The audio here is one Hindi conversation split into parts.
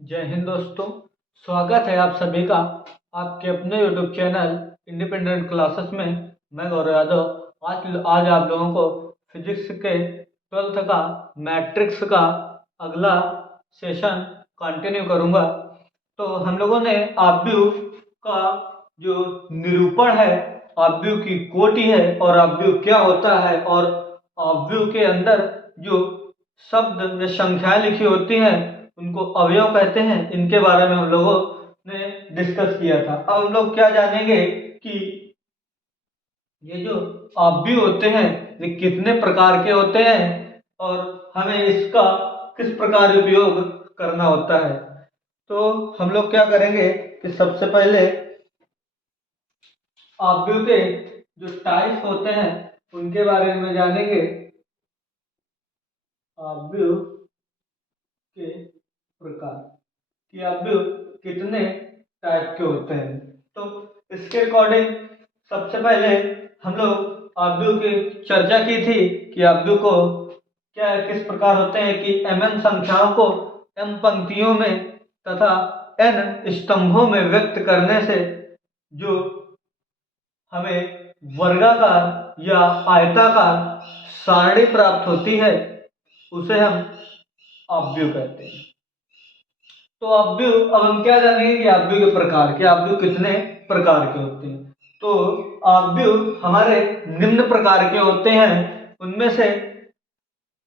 जय हिंद दोस्तों। स्वागत है आप सभी का आपके अपने यूट्यूब चैनल इंडिपेंडेंट क्लासेस में। मैं गौरव यादव आज आप लोगों को फिजिक्स के 12th का मैट्रिक्स का अगला सेशन कंटिन्यू करूंगा। तो हम लोगों ने आव्यूह का जो निरूपण है, आव्यूह की कोटि है और आव्यूह क्या होता है और आव्यूह के अंदर जो शब्द या संख्याएं लिखी होती हैं उनको अवयव कहते हैं, इनके बारे में हम लोगों ने डिस्कस किया था। अब हम लोग क्या जानेंगे कि ये जो आव्यूह होते हैं ये कितने प्रकार के होते हैं और हमें इसका किस प्रकार उपयोग करना होता है। तो हम लोग क्या करेंगे कि सबसे पहले आव्यूह के जो टाइप्स होते हैं उनके बारे में जानेंगे। आव्यूह के प्रकार कि आव्यूह कितने टाइप के होते हैं। तो इसके अकॉर्डिंग सबसे पहले हम लोग आव्यूह की चर्चा की थी कि आव्यूह को क्या किस प्रकार होते हैं कि mn संख्याओं को m पंक्तियों में तथा n स्तंभों में व्यक्त करने से जो हमें वर्गाकार या आयताकार सारणी प्राप्त होती है उसे हम आव्यूह कहते हैं। तो आव्यूह अब हम क्या जानेंगे कि आव्यूह के प्रकार, कि आव्यूह कितने प्रकार के होते हैं। तो आव्यूह हमारे निम्न प्रकार के होते हैं। उनमें से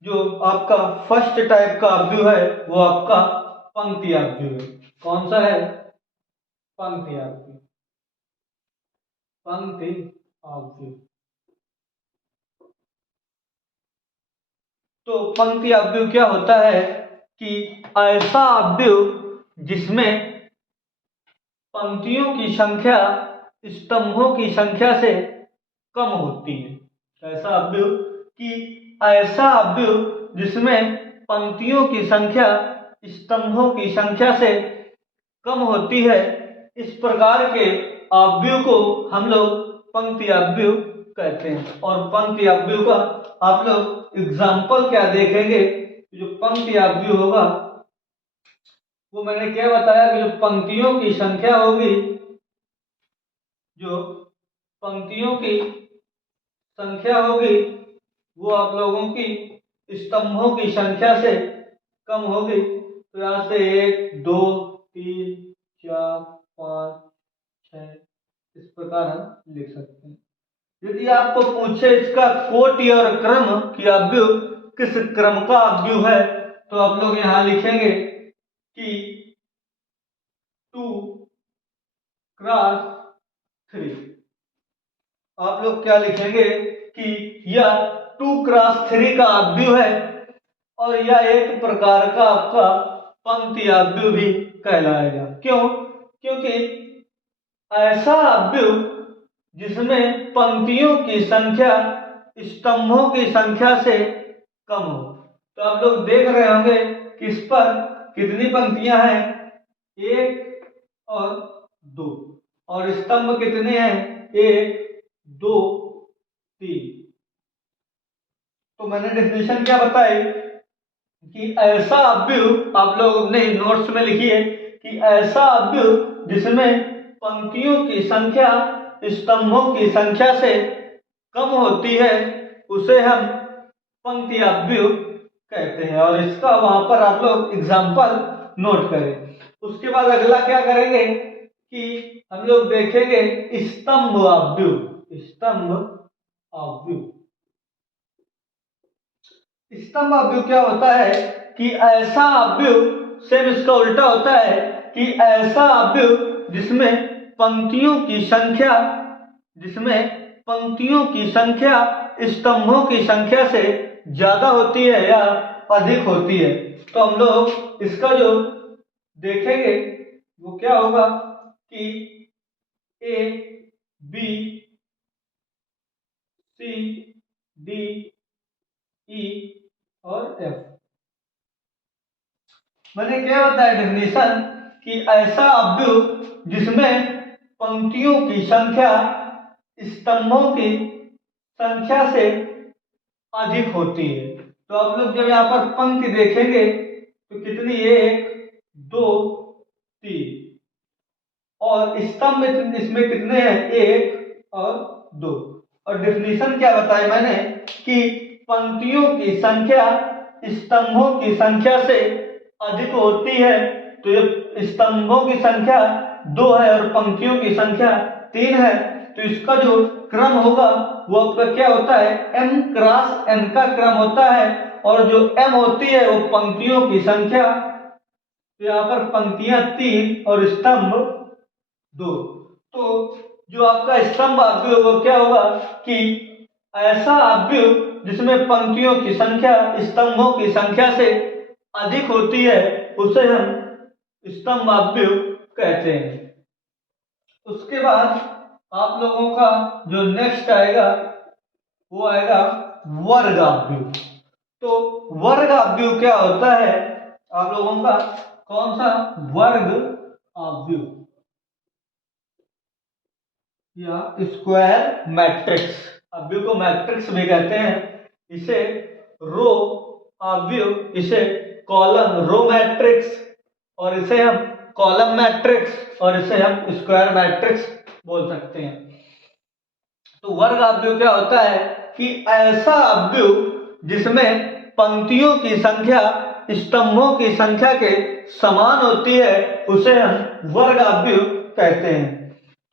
जो आपका फर्स्ट टाइप का आव्यूह है वो आपका पंक्ति आव्यूह है। कौन सा है? पंक्ति आव्यूह। पंक्ति आव्यूह। तो पंक्ति आव्यूह क्या होता है कि ऐसा आव्यूह जिसमें पंक्तियों की संख्या स्तंभों की संख्या से कम होती है। ऐसा आव्यूह जिसमें पंक्तियों की संख्या स्तंभों की संख्या से कम होती है, इस प्रकार के आव्यूह को हम लोग पंक्ति आव्यूह कहते हैं। और पंक्ति आव्यूह का आप लोग एग्जाम्पल क्या देखेंगे? जो पंक्ति आव्यूह होगा वो मैंने क्या बताया कि जो पंक्तियों की संख्या होगी, जो पंक्तियों की संख्या होगी वो आप लोगों की स्तंभों की संख्या से कम होगी। तो यहाँ से 1 2 3 4 5 6 इस प्रकार हम लिख सकते हैं। यदि आपको पूछे इसका कोटि और क्रम कि आव्यूह किस क्रम का आव्यूह है तो आप लोग यहाँ लिखेंगे कि 2 क्रॉस 3। आप लोग क्या लिखेंगे कि यह 2 क्रॉस 3 का आव्यूह है और यह एक प्रकार का आपका पंक्ति आव्यूह भी कहलाएगा। क्यों? क्योंकि ऐसा आव्यूह जिसमें पंक्तियों की संख्या स्तंभों की संख्या से कम हो। तो आप लोग देख रहे होंगे कि इस पर कितनी पंक्तियां हैं? 1 और 2। और स्तंभ कितने हैं? 1 2 3। तो मैंने डेफिनेशन क्या बताई कि ऐसा आव्यूह, आप लोग अपने नोट्स में लिखिए कि ऐसा आव्यूह जिसमें पंक्तियों की संख्या स्तंभों की संख्या से कम होती है उसे हम पंक्ति आव्यूह कहते हैं। और इसका वहां पर आप लोग एग्जाम्पल नोट करें। उसके बाद अगला क्या करेंगे कि हम लोग देखेंगे स्तंभ आव्यूह। स्तंभ आव्यूह। स्तंभ आव्यूह क्या होता है कि ऐसा आव्यूह, सेम इसका उल्टा होता है कि ऐसा आव्यूह जिसमें पंक्तियों की संख्या स्तंभों की संख्या से ज्यादा होती है या अधिक होती है। तो हम लोग इसका जो देखेंगे वो क्या होगा कि A B C D E और एफ। मैंने क्या बताया डेफिनेशन कि ऐसा आव्यूह जिसमें पंक्तियों की संख्या स्तंभों की संख्या से अधिक होती है। तो आप लोग जब यहाँ पर पंक्ति देखेंगे तो कितनी? 1 2 और स्तंभ इसमें कितने हैं, 1 और 2। और डेफिनेशन क्या बताया मैंने कि पंक्तियों की संख्या स्तंभों की संख्या से अधिक होती है। तो ये स्तंभों की संख्या 2 है और पंक्तियों की संख्या 3 है, तो इसका जो क्रम होगा वो आपका क्या होता है, m क्रॉस n का क्रम होता है। और जो m होती है वो पंक्तियों की संख्या, तो यहाँ पर पंक्तियां 3 और स्तंभ 2। तो जो आपका स्तंभ अवयव होगा क्या होगा कि ऐसा अवयव जिसमें पंक्तियों की संख्या स्तंभों की संख्या से अधिक होती है उसे हम स्तंभ अवयव कहते हैं। उसके बाद आप लोगों का जो नेक्स्ट आएगा वो आएगा वर्ग अवयव। तो वर्ग अवयव क्या होता है आप लोगों का, कौन सा, वर्ग अवयव या स्क्वायर मैट्रिक्स। अवयव को मैट्रिक्स भी कहते हैं, इसे रो अवयव, इसे कॉलम रो मैट्रिक्स, और इसे हम कॉलम मैट्रिक्स, और इसे हम स्क्वायर मैट्रिक्स बोल सकते हैं। तो वर्ग अवयव क्या होता है कि ऐसा अवयव जिसमें पंक्तियों की संख्या स्तंभों की संख्या के समान होती है उसे हम वर्ग अवयव कहते हैं।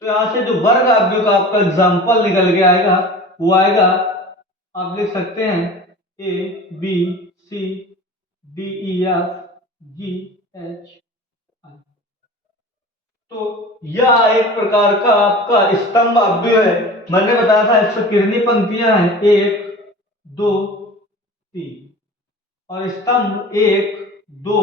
तो यहां से जो वर्ग अवयव का आपका एग्जांपल निकल के आएगा वो आएगा, आप लिख सकते हैं A B C D E F G H I। तो यह एक प्रकार का आपका स्तंभ अवयव है। मैंने बताया था इसमें कितनी पंक्तियां हैं, 1 2 3, और स्तंभ 1 2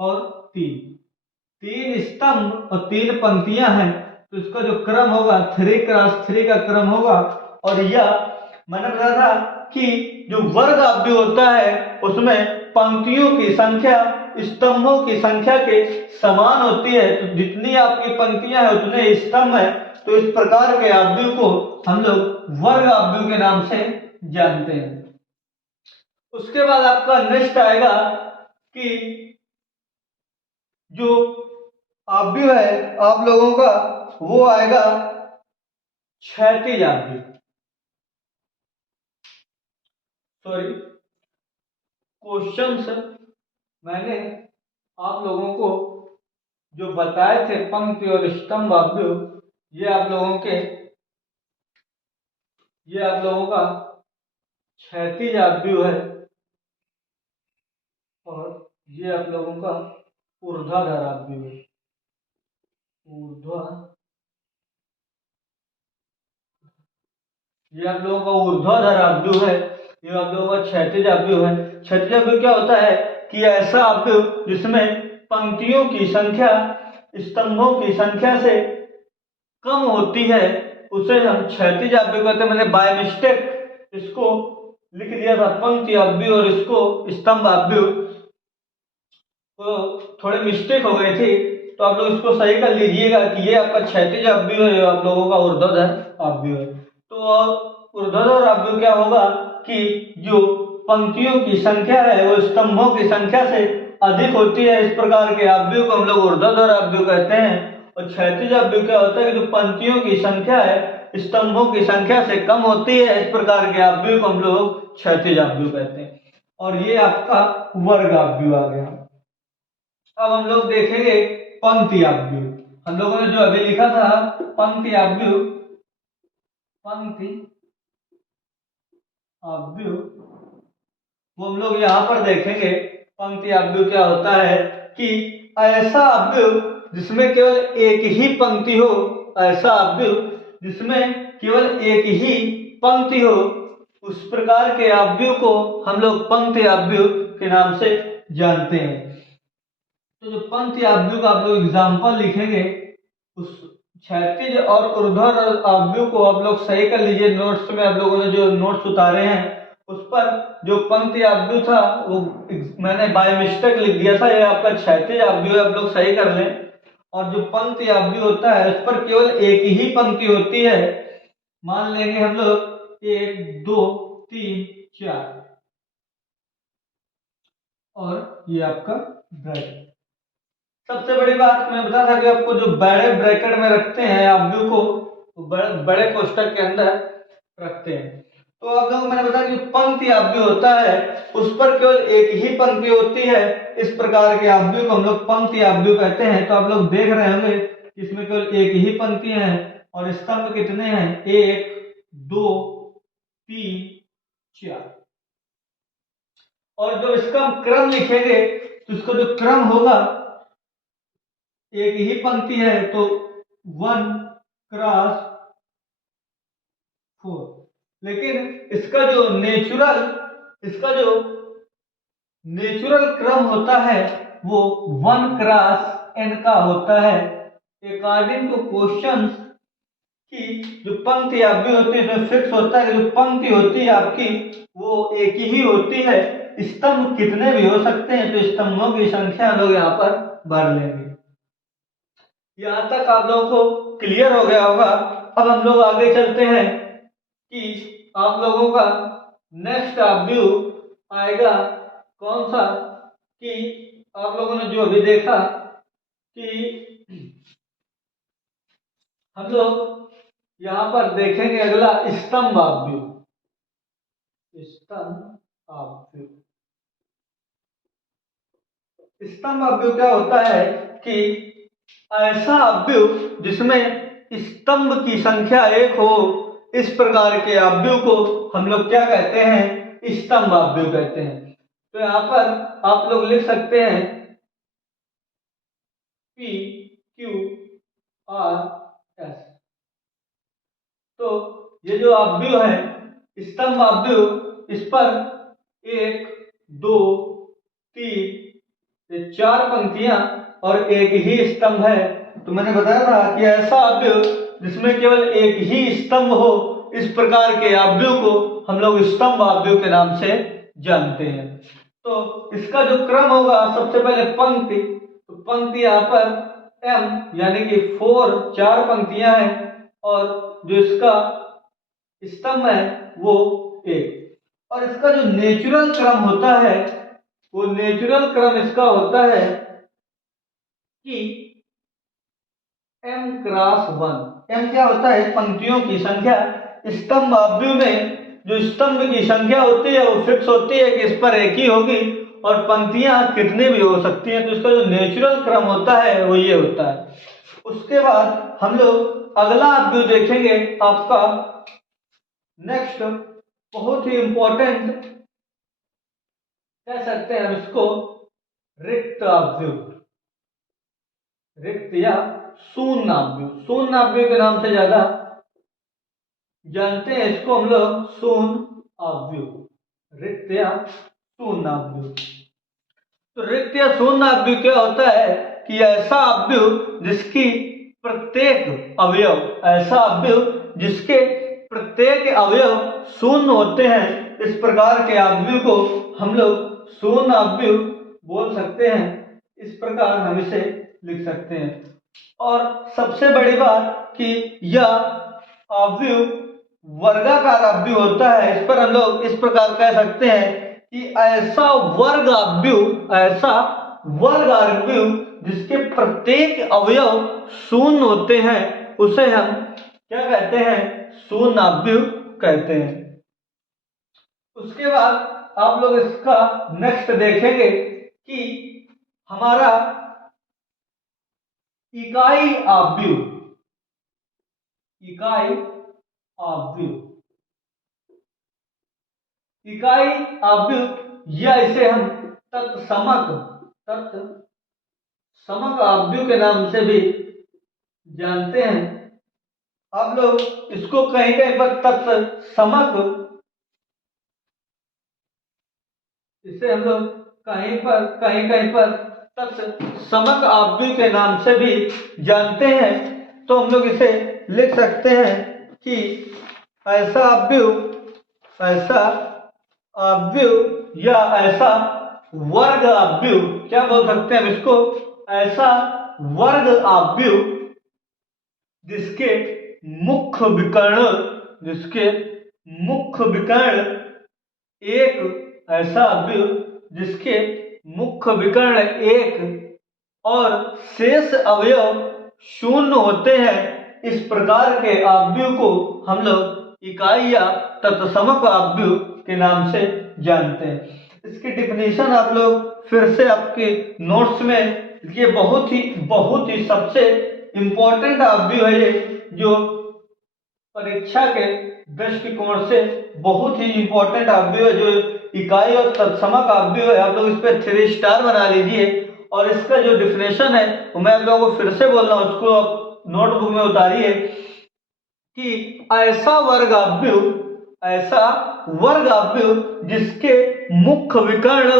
और 3 स्तंभ और 3 पंक्तियां हैं, तो इसका जो क्रम होगा 3 क्रॉस 3 का क्रम होगा। और यह मैंने बताया था कि जो वर्ग अवयव होता है उसमें पंक्तियों की संख्या स्तंभों की संख्या के समान होती है। तो जितनी आपकी पंक्तियां हैं उतने स्तंभ है, तो इस प्रकार के अवयव को हम लोग वर्ग अवयव के नाम से जानते हैं। उसके बाद आपका नेक्स्ट आएगा कि जो अवयव है आप लोगों का वो आएगा क्षैतिज अवयव, सॉरी क्वेश्चंस मैंने आप लोगों को जो बताए थे पंक्ति और स्तंभ अवयव, ये आप लोगों का क्षैतिज अवयव है और ये आप लोगों का ऊर्ध्वाधर अवयव है। ये आप लोगों का ऊर्ध्वाधर अवयव है, ये आप लोगों का क्षैतिज अवयव है। क्षैतिज अवयव क्या होता है कि ऐसा अवयव जिसमें पंक्तियों की संख्या स्तंभों की संख्या से कम होती है उसे हम क्षैतिज अवयव कहते हैं। मैंने बाय मिस्टेक इसको लिख दिया था पंक्ति अवयव और इसको स्तंभ अवयव, तो थोड़े मिस्टेक हो गई थी, तो आप लोग इसको सही कर लीजिएगा कि ये आपका क्षैतिज अवयव है, आप लोगों का ऊर्ध्वाधर अवयव है। तो ऊर्ध्वाधर अवयव क्या होगा कि जो पंक्तियों की संख्या है वो स्तंभों की संख्या से अधिक होती है, इस प्रकार के अवयव को हम लोग ऊर्ध्वाधर अवयव कहते हैं। और क्षैतिज अवयव क्या होता है कि जो पंक्तियों की संख्या है स्तंभों की संख्या से कम होती है, इस प्रकार के अवयव को हम लोग क्षैतिज अवयव कहते हैं। और ये आपका वर्ग अवयव आ गया। अब हम लोग देखेंगे पंक्ति अवयव। हम लोगों ने जो अभी लिखा था पंक्ति अवयव, वो हम लोग यहाँ पर देखेंगे। पंक्ति अवयव क्या होता है कि ऐसा अवयव जिसमें केवल एक ही पंक्ति हो, ऐसा अवयव जिसमें केवल एक ही पंक्ति हो, उस प्रकार के अवयव को हम लोग पंक्ति अवयव के नाम से जानते हैं। तो जो पंक्ति अवयव का आप लोग एग्जाम्पल लिखेंगे, उस क्षैतिज और ऊर्ध्वाधर अवयव को आप लोग सही कर लीजिए। नोट्स में आप लोगों ने जो नोट्स उतारे हैं उस पर जो पंक्ति अवयव था वो मैंने बाय मिस्टेक लिख दिया था, ये आपका क्षैतिज अवयव आप लोग सही कर लें। और जो पंक्ति अवयव होता है उस पर केवल एक ही पंक्ति होती है। मान लेंगे हम लोग 1 2 3 4 और ये आपका ब्रैकेट। सबसे बड़ी बात मैं बता था कि आपको जो बड़े ब्रैकेट में रखते हैं अवयव को, बड़े कोष्टक के अंदर रखते हैं। तो आप लोगों को मैंने बताया कि पंक्ति अवयव होता है उस पर केवल एक ही पंक्ति होती है, इस प्रकार के अवयव को हम लोग पंक्ति अवयव कहते हैं। तो आप लोग देख रहे होंगे कि इसमें केवल एक ही पंक्ति है और स्तंभ कितने हैं, 1 2 3 4। और जब इसका क्रम लिखेंगे तो इसका जो क्रम होगा, एक ही पंक्ति है तो 1 क्रॉस 4, लेकिन इसका जो नेचुरल क्रम होता है वो 1 क्रॉस n का होता है। अकॉर्डिंग टू क्वेश्चन की जो पंक्ति अवयव होती है इसमें फिक्स होता है, जो पंक्ति होती है आपकी वो एक ही होती है। स्तंभ कितने भी हो सकते हैं, तो स्तंभों की संख्या लोग यहाँ पर भर लेंगे। यहां तक आप लोगों को क्लियर हो गया होगा। अब हम लोग आगे चलते हैं कि आप लोगों का नेक्स्ट अवयव आएगा कौन सा, कि आप लोगों ने जो अभी देखा कि हम लोग यहां पर देखेंगे अगला स्तंभ अवयव। स्तंभ अवयव क्या होता है कि ऐसा अवयव जिसमें स्तंभ की संख्या 1 हो, इस प्रकार के अवयव को हम लोग क्या कहते हैं, स्तंभ अवयव कहते हैं। तो यहाँ पर आप लोग लिख सकते हैं P Q R S। तो ये जो अवयव है स्तंभ अवयव, इस पर 1 2 3 4 पंक्तियां और एक ही स्तंभ है। तो मैंने बताया था कि ऐसा अवयव जिसमें केवल एक ही स्तंभ हो, इस प्रकार के अवयव को हम लोग स्तंभ अवयव के नाम से जानते हैं। तो इसका जो क्रम होगा, सबसे पहले पंक्ति, तो पंक्ति यहाँ पर m यानी कि 4 पंक्तियां हैं और जो इसका स्तंभ है वो 1। और इसका जो नेचुरल क्रम होता है, वो नेचुरल क्रम इसका होता है कि m क्रॉस 1। m क्या होता है, पंक्तियों की संख्या। स्तंभ अवयव में जो स्तंभ की संख्या होती है वो फिक्स होती है कि इस पर एक ही होगी और पंक्तियां कितने भी हो सकती हैं। तो इसका जो नेचुरल क्रम होता है वो ये होता है। उसके बाद हम लोग अगला अवयव देखेंगे आपका नेक्स्ट, बहुत ही इंपॉर्टेंट कह सकते हैं हम इसको, रिक्त अवयव, रिक्त या शून्य अवयव। शून्य अवयव के नाम से ज्यादा जानते हैं इसको हम लोग, शून्य अवयव, रिक्त या शून्य अवयव। तो रिक्त या शून्य अवयव क्या होता है कि ऐसा अवयव जिसकी प्रत्येक अवयव, ऐसा अवयव जिसके प्रत्येक अवयव शून्य होते हैं, इस प्रकार के अवयव को हम लोग शून्य अवयव बोल सकते हैं। इस प्रकार हम इसे लिख सकते हैं। और सबसे बड़ी बात कि यह अवयव वर्गाकार अवयव होता है। इस पर हम लोग इस प्रकार कह सकते हैं कि ऐसा वर्ग अवयव जिसके प्रत्येक अवयव शून्य होते हैं, उसे हम क्या कहते हैं, शून्य अवयव कहते हैं। उसके बाद आप लोग इसका नेक्स्ट देखेंगे कि हमारा इकाई अवयव, इकाई अवयव या इसे हम तत्समक अवयव के नाम से भी जानते हैं। आप लोग इसको कहीं कहीं पर तत्समक, इसे हम लोग कहीं कहीं पर तत्समक अवयव के नाम से भी जानते हैं। तो हम लोग इसे लिख सकते हैं कि ऐसा अवयव या ऐसा वर्ग अवयव, क्या बोल सकते हैं हम इसको, ऐसा वर्ग अवयव जिसके मुख्य विकर्ण एक, ऐसा अवयव जिसके मुख्य विकर्ण 1 और शेष अवयव शून्य होते हैं, इस प्रकार के आव्यूह को हम लोग इकाई या तत्समक आव्यूह के नाम से जानते हैं। इसकी डिफिनेशन आप लोग फिर से आपके नोट्स में, ये बहुत ही सबसे इम्पोर्टेंट आव्यूह है, ये जो परीक्षा के दृष्टिकोण से बहुत ही इम्पोर्टेंट आव्यूह है, जो इकाई और तत्समक आव्यूह है। आप लोग इस पे 3 स्टार बना लीजिए और इसका जो डिफिनेशन है वो मैं आप लोगों को फिर से बोल रहा हूँ, उसको आप नोटबुक में उतारिए कि ऐसा वर्ग आव्यूह जिसके मुख्य विकर्ण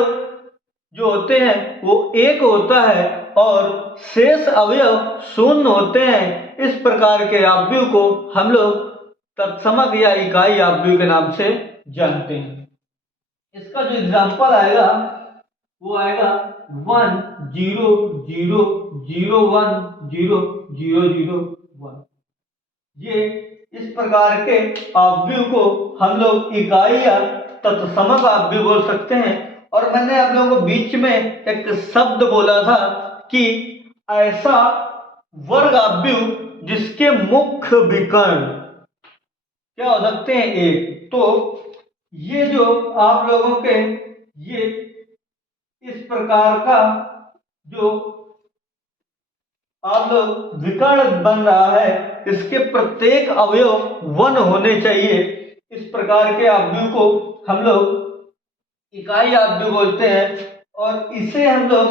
जो होते हैं वो एक होता है और शेष अवयव शून्य होते हैं, इस प्रकार के आव्यूह को हम लोग तत्समक या इकाई आव्यूह के नाम से जानते हैं। इसका जो एग्जाम्पल आएगा वो आएगा 1 0 0 0 1 0 0 0 1। ये इस प्रकार के आव्यूह को हम लोग इकाई या तत्समक आव्यूह बोल सकते हैं। और मैंने आप लोगों को बीच में एक शब्द बोला था कि ऐसा वर्ग आव्यूह जिसके मुख्य विकर्ण क्या हो सकते हैं, एक। तो ये जो आप लोगों के ये इस प्रकार का जो आप लोग विकर्ण बन रहा है, इसके प्रत्येक अवयव 1 होने चाहिए, इस प्रकार के आव्यूह को हम लोग इकाई आव्यूह बोलते हैं। और इसे हम लोग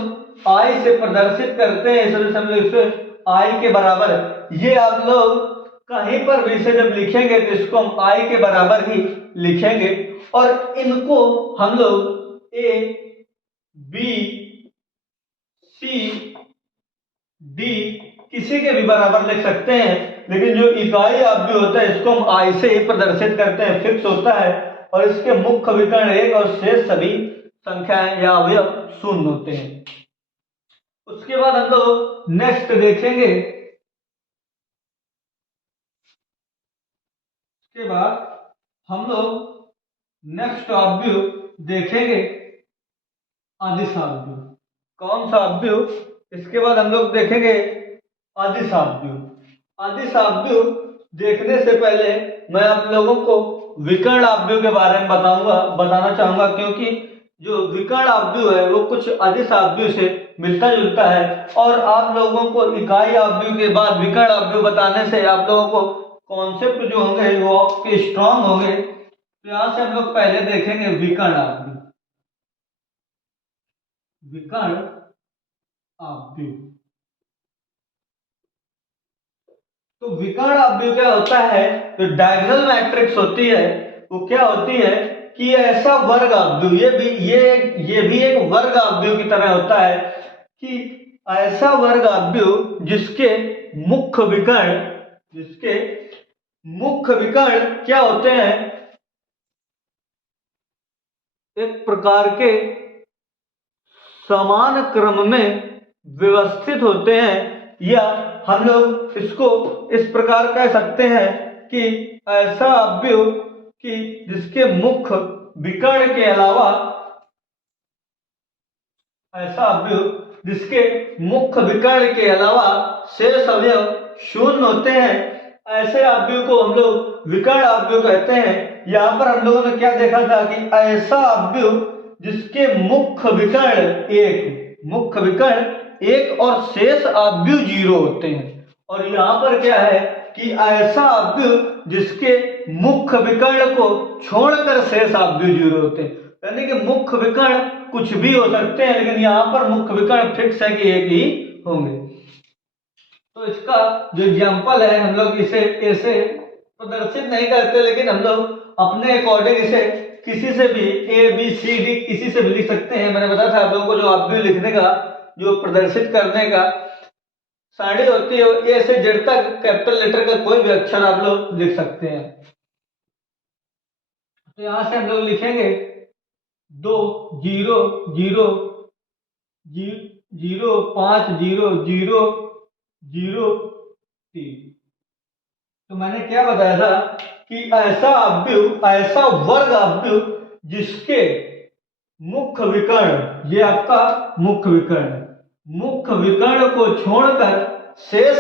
आई से प्रदर्शित करते हैं, इस वजह से हम लोग इसे आई के बराबर, ये आप लोग कहीं पर भी इसे जब लिखेंगे तो इसको हम आई के बराबर ही लिखेंगे। और इनको हम लोग ए बी सी डी किसी के भी बराबर लिख सकते हैं, लेकिन जो इकाई आव्यूह होता है इसको हम आई से ही प्रदर्शित करते हैं, फिक्स होता है और इसके मुख्य विकर्ण 1 और शेष सभी संख्याएं या अवयव शून्य होते हैं। उसके बाद हम लोग नेक्स्ट देखेंगे, उसके बाद हम लोग नेक्स्ट आव्यूह देखेंगे अदिश आव्यूह। कौन सा आव्यूह? इसके बाद हम लोग देखेंगे अदिश आव्यूह। अदिश आव्यूह देखने से पहले मैं आप लोगों को विकर्ण आव्यूह के बारे में बताना चाहूंगा, क्योंकि जो विकर्ण आव्यूह है वो कुछ अदिश आव्यूह से मिलता जुलता है। और आप लोगों को इकाई आव्यूह के बाद विकर्ण आव्यूह बताने से आप लोगों को कॉन्सेप्ट जो होंगे वो आपके स्ट्रांग होंगे। तो यहां से हम लोग पहले देखेंगे विकर्ण आव्यूह। विकर्ण आव्यूह, तो विकर्ण आव्यूह क्या होता है, जो डायगोनल मैट्रिक्स होती है वो क्या होती है कि ऐसा वर्ग आव्यूह, ये भी एक वर्ग आव्यूह की तरह होता है कि ऐसा वर्ग आव्यूह जिसके मुख्य विकर्ण क्या होते हैं, एक प्रकार के समान क्रम में व्यवस्थित होते हैं, या हम लोग इसको इस प्रकार कह सकते हैं कि ऐसा आव्यूह कि जिसके मुख्य विकर्ण के अलावा शेष अवयव शून्य होते हैं, ऐसे आव्यूह को हम लोग विकर्ण आव्यूह कहते हैं। यहाँ पर हम लोगों ने क्या देखा था कि ऐसा आव्यूह जिसके मुख्य विकर्ण एक और शेष आव्यूह 0 होते हैं। और यहाँ पर क्या है कि ऐसा आव्यूह जिसके मुख्य विकर्ण को छोड़कर शेष आव्यूह 0 होते हैं, यानी कि मुख्य विकर्ण कुछ भी हो सकते हैं, लेकिन यहाँ पर मुख्य विकर्ण फिक्स है कि एक ही होंगे। तो इसका जो एग्जाम्पल है, हम लोग इसे ऐसे प्रदर्शित नहीं करते, लेकिन हम लोग अपने अकॉर्डिंग इसे किसी से भी ए बी सी डी किसी से भी लिख सकते हैं। मैंने बताया था आप लोगों को जो आव्यूह लिखने का, जो प्रदर्शित करने का सारणी होती है, ए से जेड तक कैपिटल लेटर का कोई भी अक्षर आप लोग लिख सकते हैं। तो यहां से हम लोग लिखेंगे 2 0 0 0 5 0 0 0 3। तो मैंने क्या बताया था कि ऐसा वर्ग आव्यूह जिसके मुख्य विकर्ण, ये आपका मुख्य विकर्ण है, मुख्य विकर्ण को छोड़कर शेष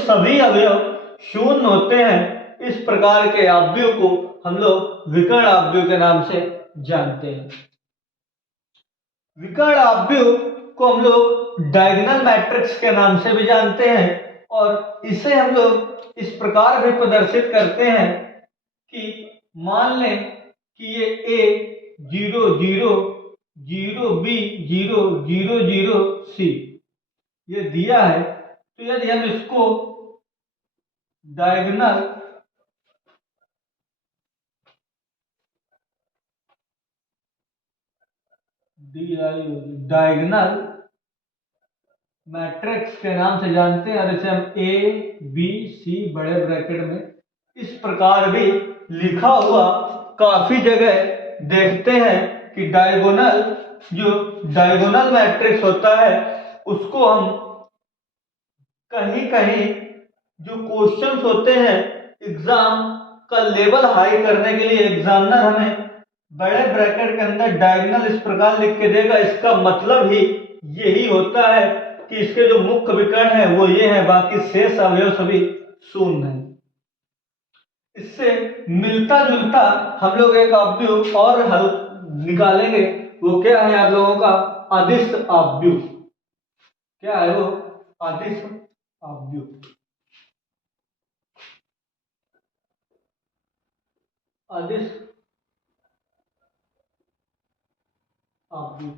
सभी अवयव शून्य होते हैं। इस प्रकार के अवयव को हम लोग विकर्ण अवयव के नाम से जानते हैं। विकर्ण अवयव को हम लोग डायगोनल मैट्रिक्स के नाम से भी जानते हैं और इसे हम लोग इस प्रकार भी प्रदर्शित करते हैं कि मान लें कि ये A 0 0 0 B 0 0 0 C ये दिया है, तो यदि हम इसको डायगोनल मैट्रिक्स के नाम से जानते हैं और इसे हम A B C बड़े ब्रैकेट में इस प्रकार भी लिखा हुआ काफी जगह देखते हैं कि डायगोनल मैट्रिक्स होता है उसको हम कहीं कहीं जो क्वेश्चंस होते हैं एग्जाम का लेवल हाई करने के लिए एग्जामिनर हमें बड़े ब्रैकेट के अंदर डायगोनल इस प्रकार लिख के देगा। इसका मतलब ही यही होता है कि इसके जो मुख्य विकर्ण है वो ये है, बाकी शेष अवयव सभी शून्य है। इससे मिलता जुलता हम लोग एक अवयव और हल निकालेंगे, वो क्या है आप लोगों का अदिश अवयव। क्या है वो अदिश अवयव। अदिश अवयव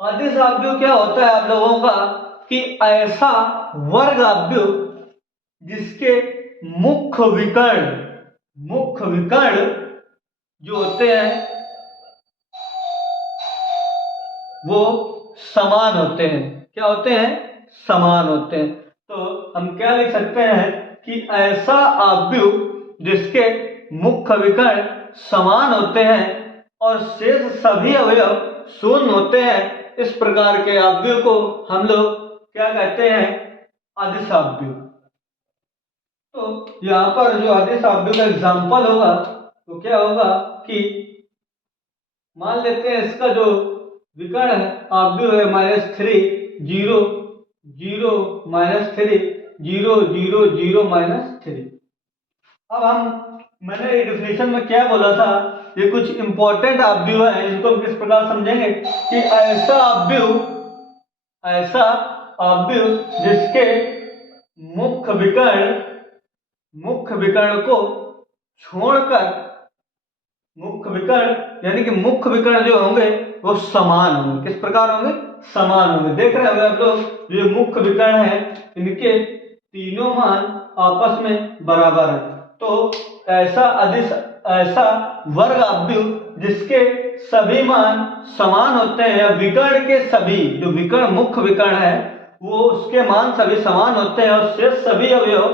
अदिश अवयव क्या होता है आप लोगों का कि ऐसा वर्ग अवयव जिसके मुख्य विकर्ण जो होते हैं वो समान होते हैं। क्या होते हैं? समान होते हैं। तो हम क्या लिख सकते हैं कि ऐसा अवयव जिसके मुख्य विकर्ण समान होते हैं और शेष सभी अवयव शून्य होते हैं, इस प्रकार के अवयव को हम लोग क्या कहते हैं? अदिश अवयव। तो यहाँ पर जो अदिश अवयव का एग्जाम्पल होगा तो क्या होगा कि मान लेते हैं इसका जो विकर्ण है अवयव है -3 0 0 -3 0 0 0 -3। अब मैंने डेफिनेशन में क्या बोला था, ये कुछ इंपॉर्टेंट अवयव है, इनको हम किस प्रकार समझेंगे कि ऐसा अवयव जिसके मुख्य विकर्ण को छोड़कर मुख्य विकर्ण यानी कि मुख्य विकर्ण जो होंगे वो समान होंगे। किस प्रकार होंगे? समान होंगे। देख रहे होंगे आप लोग जो मुख्य विकर्ण है इनके तीनों मान आपस में बराबर है। तो ऐसा वर्ग अवयव जिसके सभी मान समान होते हैं या विकर्ण के सभी जो विकर्ण मुख्य विकर्ण है वो उसके मान सभी समान होते हैं और शेष सभी अवयव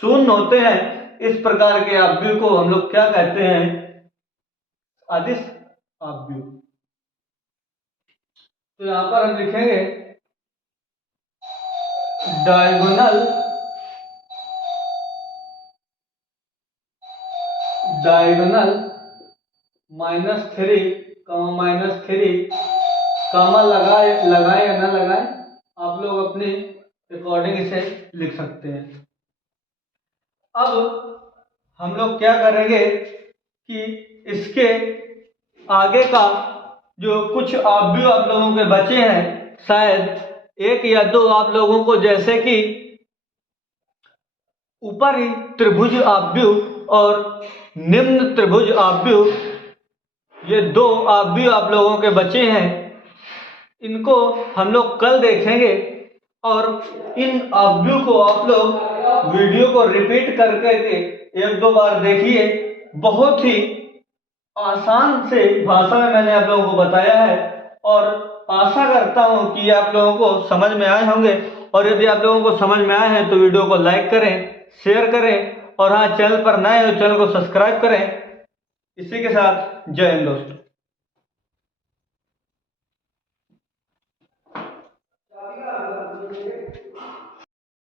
शून्य होते हैं, इस प्रकार के अवयव को हम लोग क्या कहते हैं? अदिश अवयव। तो यहां पर हम लिखेंगे डायगोनल -3 कामा लगाए या ना लगाए, आप लोग अपने अकॉर्डिंग इसे लिख सकते हैं। अब हम लोग क्या करेंगे कि इसके आगे का जो कुछ अवयव आप लोगों के बचे हैं, शायद एक या दो आप लोगों को, जैसे कि ऊपरी त्रिभुज अवयव और निम्न त्रिभुज अवयव, ये दो अवयव आप लोगों के बचे हैं, इनको हम लोग कल देखेंगे और इन अवयव को आप लोग वीडियो को रिपीट करके एक दो बार देखिए। बहुत ही आसान से भाषा में मैंने आप लोगों को बताया है और आशा करता हूं कि आप लोगों को समझ में आए होंगे। और यदि आप लोगों को समझ में आए हैं तो वीडियो को लाइक करें, शेयर करें और हाँ, चैनल पर नए हो चैनल को सब्सक्राइब करें। इसी के साथ जय हिंद दोस्तों।